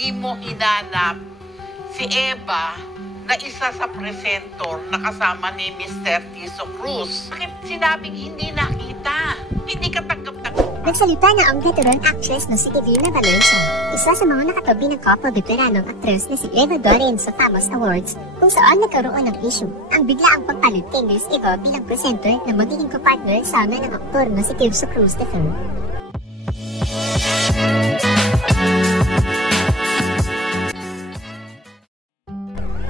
hindi mo hinanap si Eva na isa sa presentor na kasama ni Mr. Tiso Cruz? Bakit sinabing hindi nakita? Hindi ka tanggap-tanggap. Nagsalita na ang veteran actress na si Divina Valencia, isa sa mga nakatabi ng kapwa veteranong actress na si Eva Doreen sa Famous Awards, kung saan nagkaroon ng issue ang biglaang pagpalit kay Miss Eva bilang presenter na magiging kapartner sana ng aktor na si Tiso Cruz III.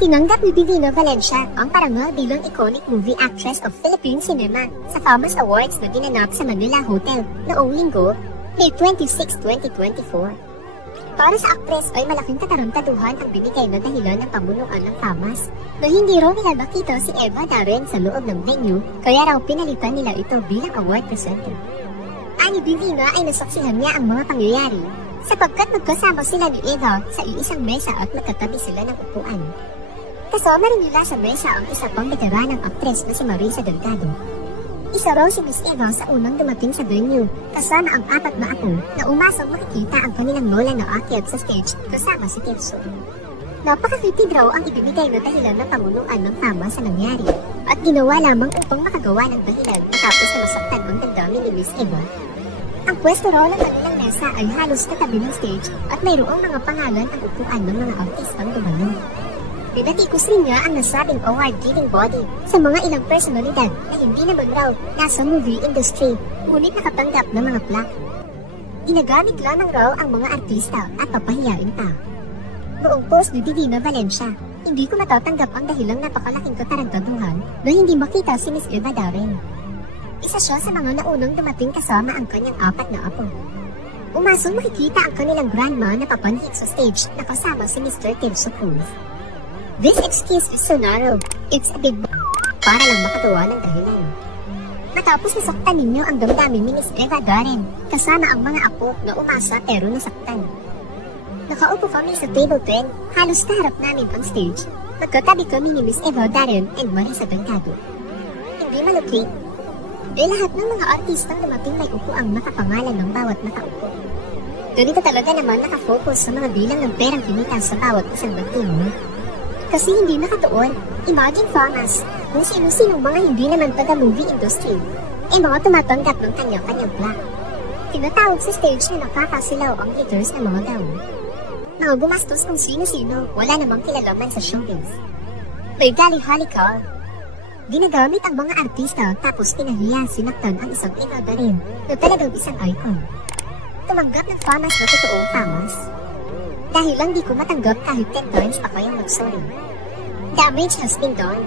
Tinanggap ni Divina Valencia ang parangal bilang iconic movie actress of Philippine cinema sa Famous Awards na ginanap sa Manila Hotel noong Linggo, May 26, 2024. Para sa actress ay malaking kataruntaduhan ang binigay na dahilan ng pamunuan ng Famous na hindi raw nila makita si Eva Doreen sa loob ng venue, kaya raw pinalitan nila ito bilang award presenter. Ani Divina ay nasaksihan niya ang mga pangyayari sapagkat magkasama sila ni Eva sa iisang mesa at magkatabi sila ng upuan. Kasama rin nila sa mesa ang isa pang veteranang actress na si Marisa Delgado. Isa raw si Miss Eva sa unang dumating sa venue, kasama ang 4 na apo na umasang makikita ang kanilang lola na aakyat sa stage kasama si Tirso. Napakakitid raw ang ibibigay na dahilan ng pamunuan ng Fama sa nangyari at ginawa lamang upang makagawa ng dahilan matapos na masaktan ang damdamin ni Miss Eva. Ang pwesto raw ng kanilang mesa ay halos katabi ng stage at mayroong mga pangalan ang upuan ng mga artistang dumalo. Pinatikos rin niya ang nasabing award-giving body sa mga ilang personalidad na hindi naman raw nasa movie industry ngunit nakatanggap ng mga plaque. Ginagamit lamang raw ang mga artista at papahiyain pa. Buong post ni Divina Valencia, hindi ko matatanggap ang dahilang napakalaking katarantaduhan na hindi makita si Miss Eva Doreen. Isa siya sa mga naunang dumating kasama ang kanyang 4 na apo. Umasong makikita ang kanilang grandma na papanhik sa stage na kasama si Mr. Tirso Cruz. This excuse is so narrow, it's a big para lang makatawa ng dahilan. Matapos nasaktan ninyo ang damdamin ni Miss Eva Doreen, kasama ang mga apo na umasa pero nasaktan. Nakaupo kami sa table 10, halos kaharap namin ang stage. Magkatabi kami ni Miss Eva Doreen and Marisa Delgado. Hindi malukit. Lahat ng mga artistang dumating may upo ang nakapangalan ng bawat nakaupo. Ganito talaga naman nakafocus sa mga bilang ng perang kinita sa bawat isang bagtino. Kasi hindi nakatuon, imagine Famous, kung sino-sinong mga hindi naman taga-movie industry, mga tumatanggap ng kanyang-kanyang plaque. Tinatawag sa stage na nakakasilaw ang glitters ng mga gown. Mga gumastos kung sino-sino, wala namang kilalaman sa showbiz. May gali-hali call. Ginagamit ang mga artista tapos pinahiya sinaktan ang isang Eva Doreen na talagang isang icon. Tumanggap ng Famous na totoong Famous. Dahil lang di ko matanggap kahit 10 times pa kayong mag-sorry. Damage has been done.